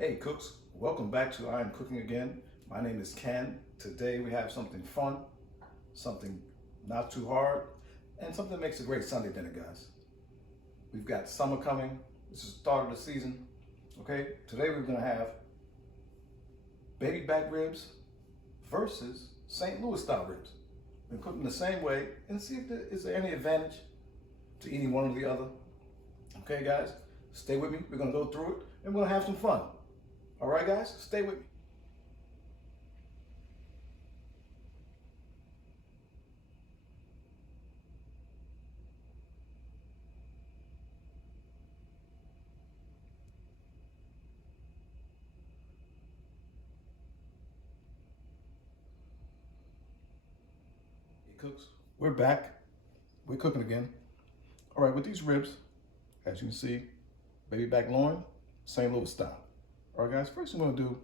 Hey cooks, welcome back to I Am Cooking Again. My name is Ken. Today we have something fun, something not too hard, and something that makes a great Sunday dinner, guys. We've got summer coming. This is the start of the season. Okay, today we're gonna have baby back ribs versus St. Louis style ribs. We're cooking the same way and see if there is any advantage to eating one or the other. Okay guys, stay with me. We're gonna go through it and we're gonna have some fun. All right, guys, stay with me. Hey, cooks, we're back. We're cooking again. All right, with these ribs, as you can see, baby back loin, St. Louis style. All right, guys, first I'm gonna do,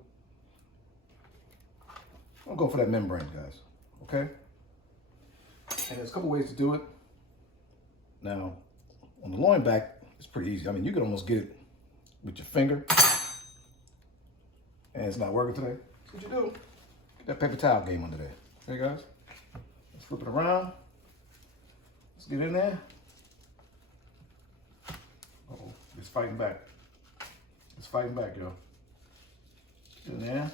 I'm gonna go for that membrane, guys, okay? And there's a couple ways to do it. Now, on the loin back, it's pretty easy. I mean, you can almost get it with your finger, and it's not working today. So what you do, get that paper towel game under there. Okay, guys? Let's flip it around. Let's get in there. Uh-oh, it's fighting back. It's fighting back, y'all. Get in there.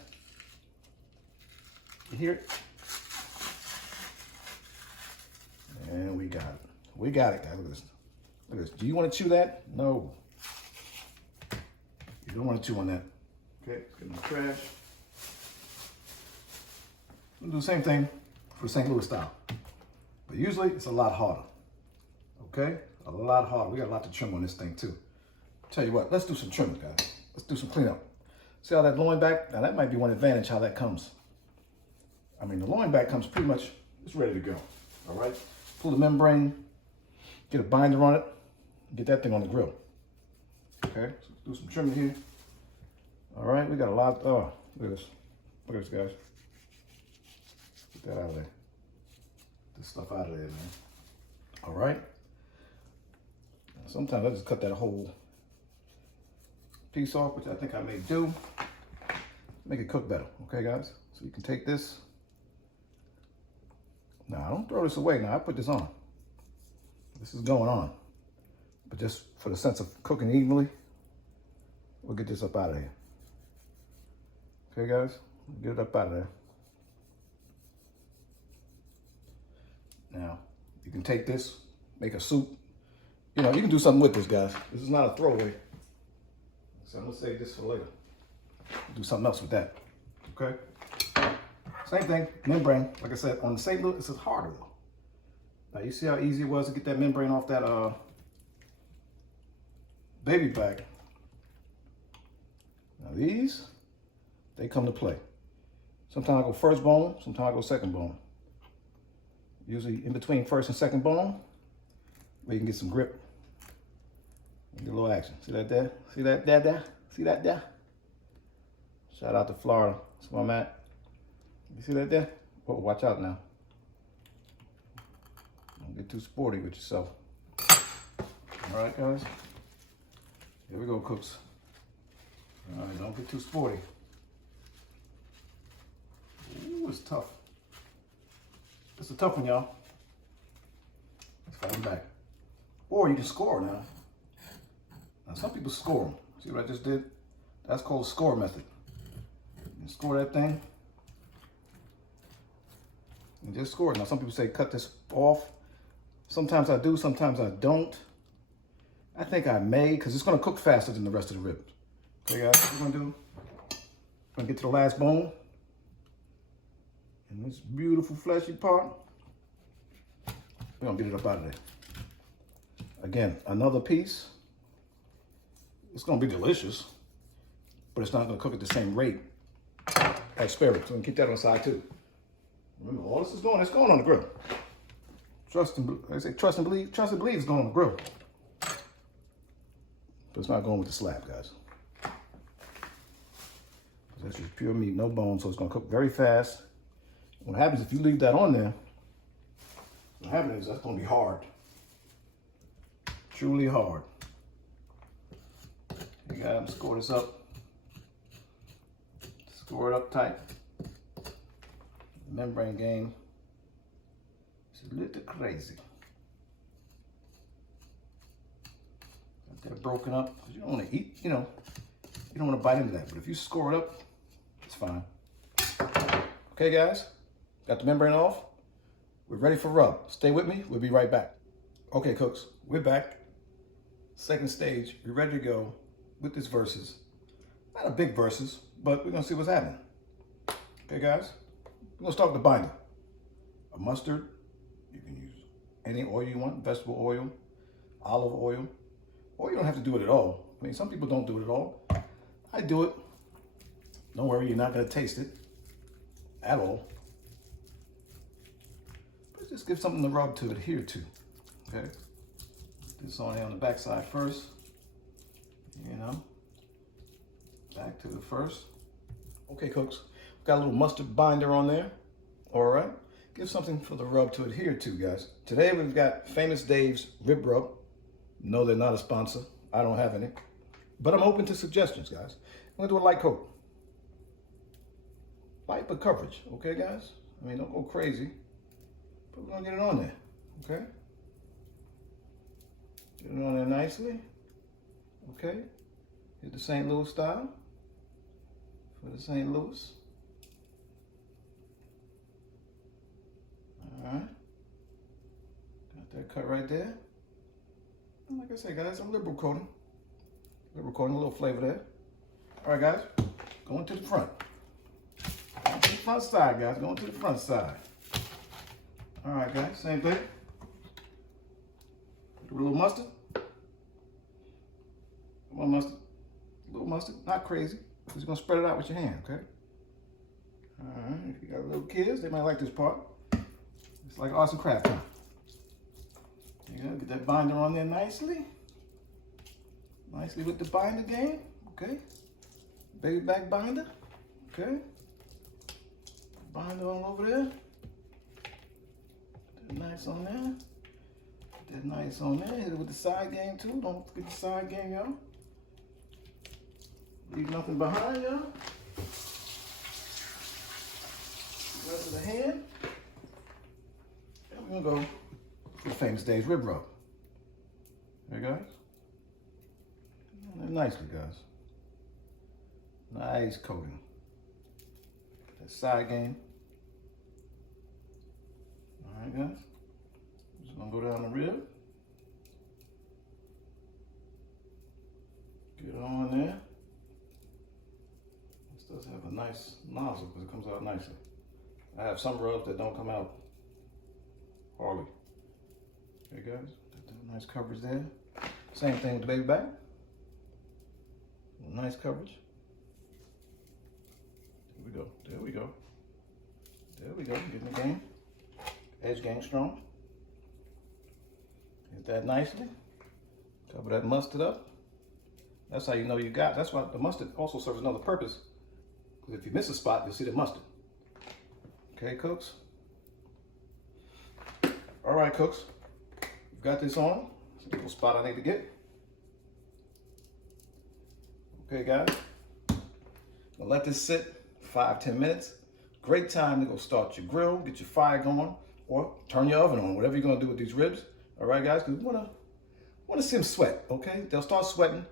You hear it? And we got it. We got it, guys. Look at this. Look at this. Do you want to chew that? No. You don't want to chew on that. Okay, get in the trash. We'll do the same thing for St. Louis style. But usually it's a lot harder. Okay? A lot harder. We got a lot to trim on this thing too. Tell you what, let's do some trimming, guys. Let's do some cleanup. See how that loin back? Now that might be one advantage how that comes. I mean, the loin back comes pretty much, it's ready to go. All right? Pull the membrane, get a binder on it, get that thing on the grill. Okay, so do some trimming here. All right, we got a lot, oh, look at this. Look at this, guys. Get that out of there. Get this stuff out of there, man. All right. Sometimes I just cut that whole piece off, which I think I may do. Make it cook better, okay, guys? So you can take this. Now, don't throw this away. Now, I put this on. This is going on. But just for the sense of cooking evenly, we'll get this up out of here. Okay, guys? Get it up out of there. Now, you can take this, make a soup. You know, you can do something with this, guys. This is not a throwaway. So I'm gonna save this for later. Do something else with that, okay? Same thing, membrane. Like I said, on the St. Louis, this is harder though. Now you see how easy it was to get that membrane off that baby back. Now these, they come to play. Sometimes I go first bone, sometimes I go second bone. Usually in between first and second bone, where you can get some grip. Get a little action. See that there? See that there? See that there? Shout out to Florida. That's where I'm at. You see that there? Oh, watch out now. Don't get too sporty with yourself. All right, guys. Here we go, cooks. All right, don't get too sporty. Ooh, it's tough. It's a tough one, y'all. Let's fight them back. Or you can score now. Now, some people score them. See what I just did? That's called the score method. You can score that thing. And just score it. Now, some people say cut this off. Sometimes I do, sometimes I don't. I think I may, because it's going to cook faster than the rest of the ribs. Okay, guys, what we're going to do? We're going to get to the last bone. And this beautiful fleshy part, we're going to get it up out of there. Again, another piece. It's going to be delicious, but it's not going to cook at the same rate as spare ribs. So we can keep that on the side too. Remember, all this is going, it's going on the grill. Trust and believe it's going on the grill. But it's not going with the slab, guys. That's just pure meat, no bone, so it's going to cook very fast. What happens if you leave that on there, what happens is that's going to be hard. Truly hard. You gotta score this up. Store it up tight. The membrane game is a little crazy. Got that broken up. You don't want to eat, you don't want to bite into that. But if you score it up, it's fine. Okay, guys, got the membrane off. We're ready for rub. Stay with me. We'll be right back. Okay, cooks, we're back. Second stage. We're ready to go with this versus. Not a big versus, but we're going to see what's happening. Okay, guys? We're going to start with the binder. A mustard. You can use any oil you want. Vegetable oil, olive oil. Or you don't have to do it at all. I mean, some people don't do it at all. I do it. Don't worry, you're not going to taste it at all. But just give something to rub to adhere to. Okay? Put this on here on the back side first. Back to the first. Okay, cooks. Got a little mustard binder on there. All right. Give something for the rub to adhere to, guys. Today we've got Famous Dave's Rib Rub. No, they're not a sponsor. I don't have any. But I'm open to suggestions, guys. I'm going to do a light coat. Light but coverage. Okay, guys? I mean, don't go crazy. But we're going to get it on there. Okay? Get it on there nicely. Okay? Hit the St. Louis style. For the St. Louis. All right. Got that cut right there. And like I said, guys, a liberal coating. Liberal coating, a little flavor there. All right, guys. Going to the front. Going to the front side, guys. Going to the front side. All right, guys. Same thing. Put a little mustard. Come on, mustard. A little mustard. Not crazy. Just gonna spread it out with your hand, okay? All right, if you got little kids, they might like this part. It's like arts and craft time. You gotta get that binder on there nicely. Nicely with the binder game, okay? Baby back binder, okay? Binder all over there. Put that nice on there. Put that nice on there. Hit it with the side game too. Don't forget the side game, y'all. Leave nothing behind, y'all. Rest of the hand. And we're gonna go for the Famous Dave's Rib Rub. There, guys. Nicely, guys. Nice coating. That side game. All right, guys. Just gonna go down the rib. Get on there. Does have a nice nozzle because it comes out nicely. I have some rubs that don't come out hardly. Okay, guys, nice coverage there. Same thing with the baby back. Nice coverage. There we go. There we go. There we go. Getting the game. Edge game strong. Hit that nicely. Cover that mustard up. That's how you know you got. That's why the mustard also serves another purpose. Because if you miss a spot, you'll see the mustard. Okay, cooks? All right, cooks. We've got this on. It's a little spot I need to get. Okay, guys. We'll let this sit 5-10 minutes. Great time to go start your grill, get your fire going, or turn your oven on, whatever you're going to do with these ribs. All right, guys? Because we want to see them sweat, okay? They'll start sweating.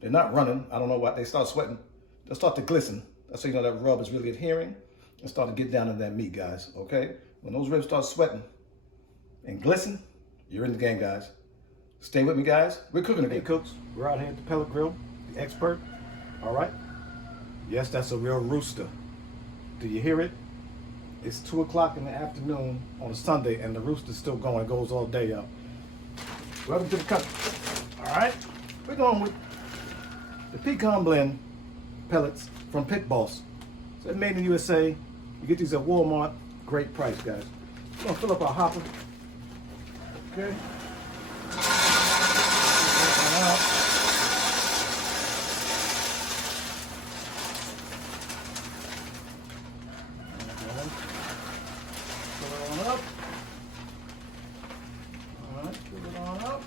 They're not running. I don't know why they start sweating. They'll start to glisten. That's how you know that rub is really adhering and start to get down to that meat, guys, okay? When those ribs start sweating and glisten, you're in the game, guys. Stay with me, guys. We're cooking again. Hey, cooks. We're out here at the Pellet Grill, the expert, all right? Yes, that's a real rooster. Do you hear it? It's 2 o'clock in the afternoon on a Sunday, and the rooster's still going. It goes all day, y'all. Welcome to the country. All right? We're going with the pecan blend pellets from Pit Boss. So it's made in the USA. You get these at Walmart. Great price, guys. We're gonna fill up our hopper. Okay. Fill it on up. All right, fill it on up.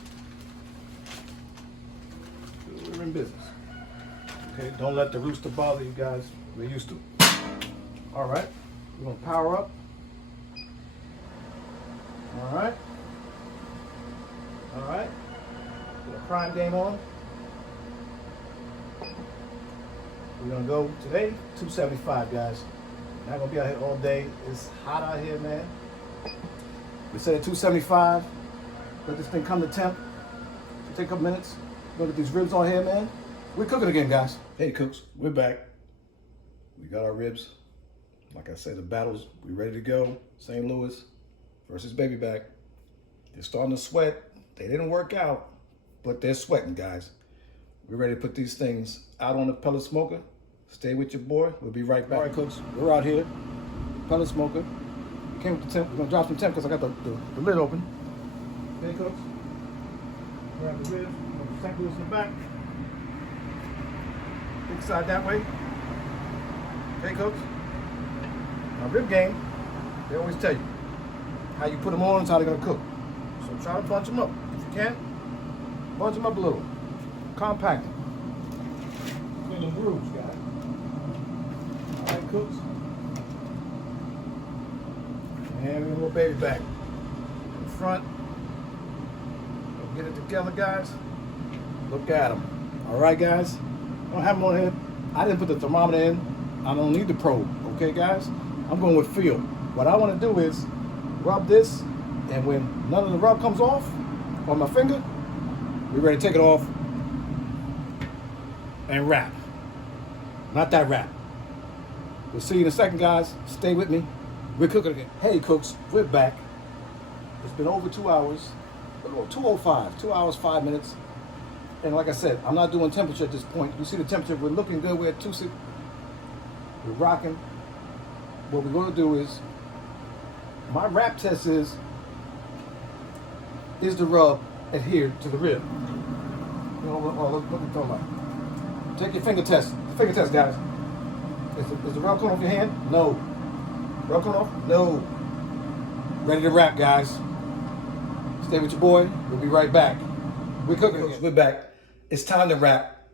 We're in business. Okay, don't let the rooster bother you guys. We're used to it. All right, we're gonna power up. All right. All right. Put a prime game on. We're gonna go today, 275, guys. We're not gonna be out here all day. It's hot out here, man. We set at 275. Let this thing come to temp. Take a couple minutes. We're gonna get these ribs on here, man. We're cooking again, guys. Hey, cooks, we're back. We got our ribs. Like I said, the battles, we ready to go. St. Louis versus Baby Back. They're starting to sweat. They didn't work out, but they're sweating, guys. We're ready to put these things out on the pellet smoker. Stay with your boy. We'll be right back. All right, cooks, we're out here. Pellet smoker. We came with the temp. We're gonna drop some temp because I got the lid open. Okay, cooks. Grab the ribs. St. Louis in the back. Big side that way. Okay, cooks. Now, rib game, they always tell you how you put them on is how they're gonna cook. So try to bunch them up. If you can, bunch them up a little. Compact them. Clean them grooves, guys. All right, cooks. And we're gonna go Baby Back in front. We'll get it together, guys. Look at them. All right, guys. I don't have them on here. I didn't put the thermometer in. I don't need the probe. Okay, guys. I'm going with feel. What I want to do is rub this, and when none of the rub comes off on my finger, we're ready to take it off and wrap. Not that wrap. We'll see you in a second, guys. Stay with me. We're cooking again. Hey, cooks, we're back. It's been over 2 hours. 2:05, 2 hours, 5 minutes. And like I said, I'm not doing temperature at this point. You see the temperature, we're looking good. We're at 260. We're rocking. What we're going to do is, my wrap test is the rub adhered to the rib? You know, what we talking about? Take your finger test. Finger test, guys. Is the rub coming off your hand? No. Rub coming off? No. Ready to wrap, guys. Stay with your boy. We'll be right back. We're cooking again. We're back. It's time to wrap.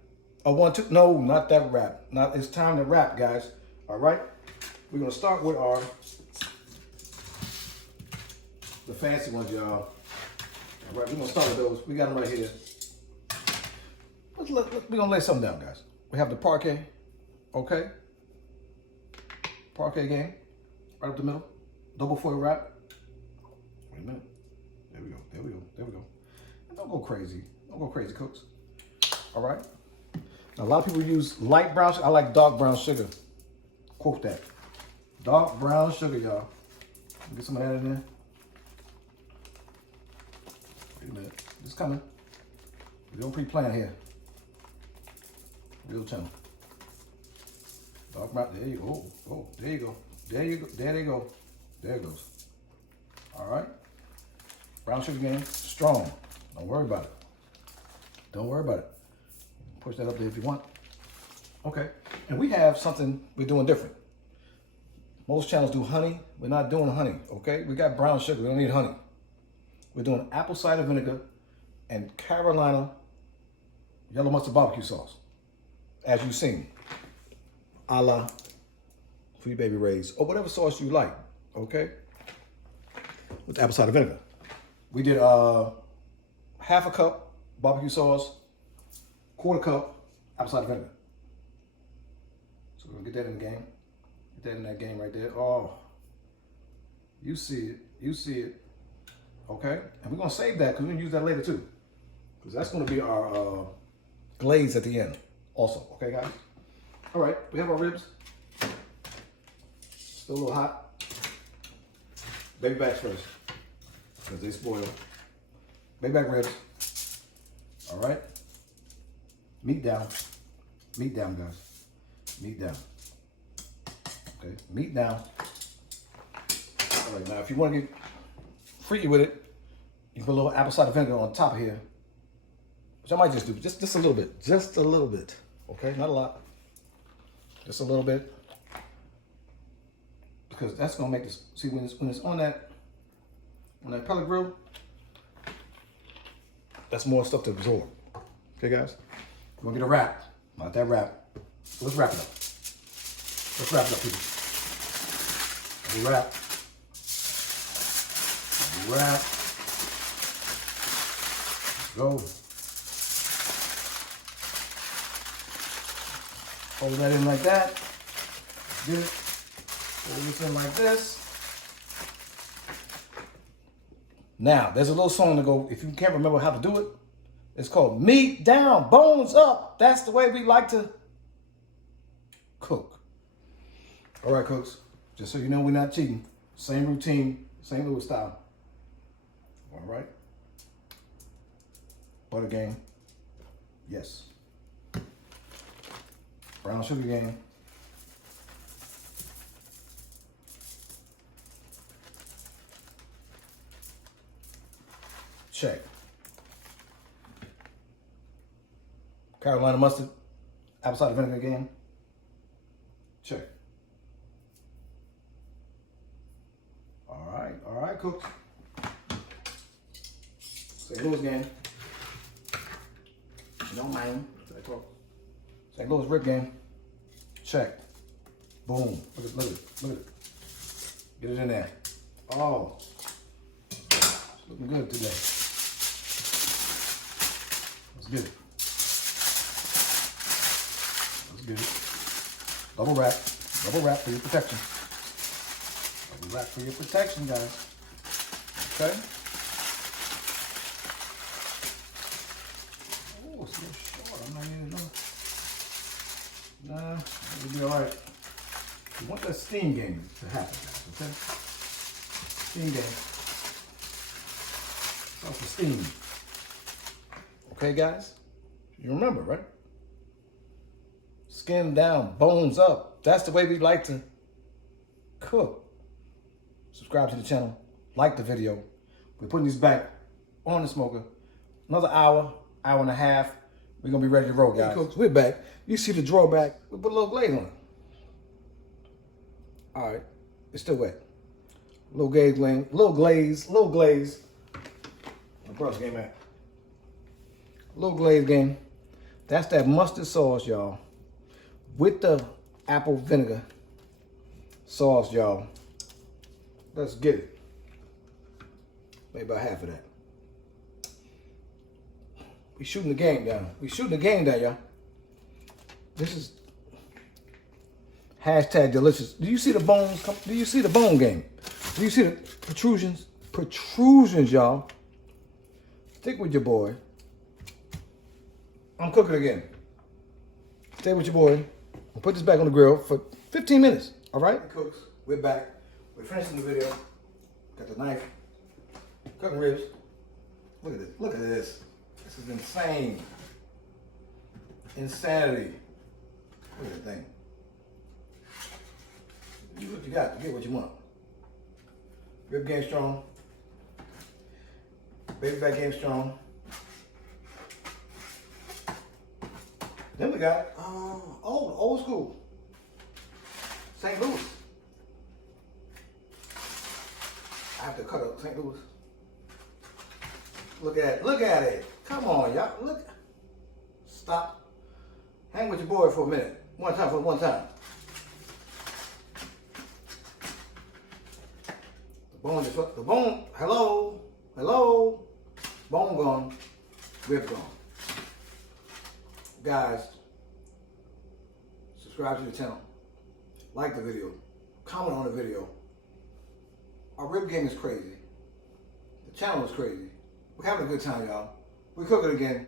A 1, 2. No, not that wrap. It's time to wrap, guys. All right. We're gonna start with the fancy ones, y'all. All right, we're gonna start with those. We got them right here. We're gonna lay something down, guys. We have the parquet, okay? Parquet game, right up the middle. Double foil wrap. Wait a minute. There we go. There we go. There we go. And don't go crazy. Don't go crazy, cooks. All right. Now, a lot of people use light brown sugar. I like dark brown sugar. Quote that. Dark brown sugar, y'all. Get some of that in there. Wait a minute. It's coming. We don't pre-plan here. Real time. Dark brown. There you go. Oh, there you go. There you go. There they go. There it goes. All right. Brown sugar game. Strong. Don't worry about it. Don't worry about it. Push that up there if you want. Okay. And we have something we're doing different. Most channels do honey. We're not doing honey, okay? We got brown sugar. We don't need honey. We're doing apple cider vinegar and Carolina yellow mustard barbecue sauce, as you've seen, a la Free Baby Ray's, or whatever sauce you like, okay? With apple cider vinegar. We did half a cup barbecue sauce, quarter cup apple cider vinegar. So we're gonna get that in the game. Get that in that game right there. Oh, you see it. You see it. Okay? And we're going to save that because we're going to use that later too. Because that's going to be our glaze at the end also. Okay, guys? All right. We have our ribs. Still a little hot. Baby backs first because they spoil. Baby back ribs. All right? Meat down. Meat down, guys. Meat down. Okay, meat down. All right, now if you want to get freaky with it, you can put a little apple cider vinegar on top of here, which I might just do, just a little bit, just a little bit. Okay, not a lot, just a little bit, because that's gonna make this. See, when it's on that pellet grill, that's more stuff to absorb. Okay, guys, we're gonna get a wrap, not that wrap. Let's wrap it up. Let's wrap it up, people. Wrap. Wrap. Go. Hold that in like that. Get it. Hold this in like this. Now, there's a little song to go, if you can't remember how to do it, it's called Meat Down, Bones Up. That's the way we like to cook. All right, cooks, just so you know we're not cheating. Same routine, St. Louis style. All right. Butter game, yes. Brown sugar game. Check. Carolina mustard, apple cider vinegar game. Check. All right, cooks. St. Louis game. No mind. St. Louis rib game. Check. Boom. Look at it. Get it in there. Oh. It's looking good today. Let's get it. Double wrap for your protection. Double wrap for your protection, guys. Okay? Oh, it's a little short. I'm not even Nah, it'll be all right. You want that steam game to happen, guys, okay? Steam game. That's the steam. Okay, guys? You remember, right? Skin down, bones up. That's the way we like to cook. Subscribe to the channel. Like the video. We're putting these back on the smoker. Another hour, hour and a half. We're going to be ready to roll, guys. Hey, cooks, we're back. You see the drawback. We put a little glaze on it. All right. It's still wet. Little glaze. My brush game at. Little glaze game. That's that mustard sauce, y'all. With the apple vinegar sauce, y'all. Let's get it. Maybe about half of that. We shooting the game down. Y'all. This is hashtag delicious. Do you see the bones? Do you see the bone game? Do you see the protrusions? Protrusions, y'all. Stick with your boy. I'm cooking again. Stay with your boy. We'll put this back on the grill for 15 minutes. All right? Cooks, we're back. We're finishing the video. Got the knife. Cutting ribs. Look at this. Look at this. This is insane. Insanity. Look at that thing. You do what you got to get what you want. Rib game strong. Baby back game strong. Then we got old school. St. Louis. I have to cut up St. Louis. Look at it. Come on, y'all. Look. Stop. Hang with your boy for a minute. One time. The bone, hello. Bone gone, rib gone. Guys, subscribe to the channel. Like the video. Comment on the video. Our rib game is crazy. The channel is crazy. We're having a good time, y'all. We're cooking again.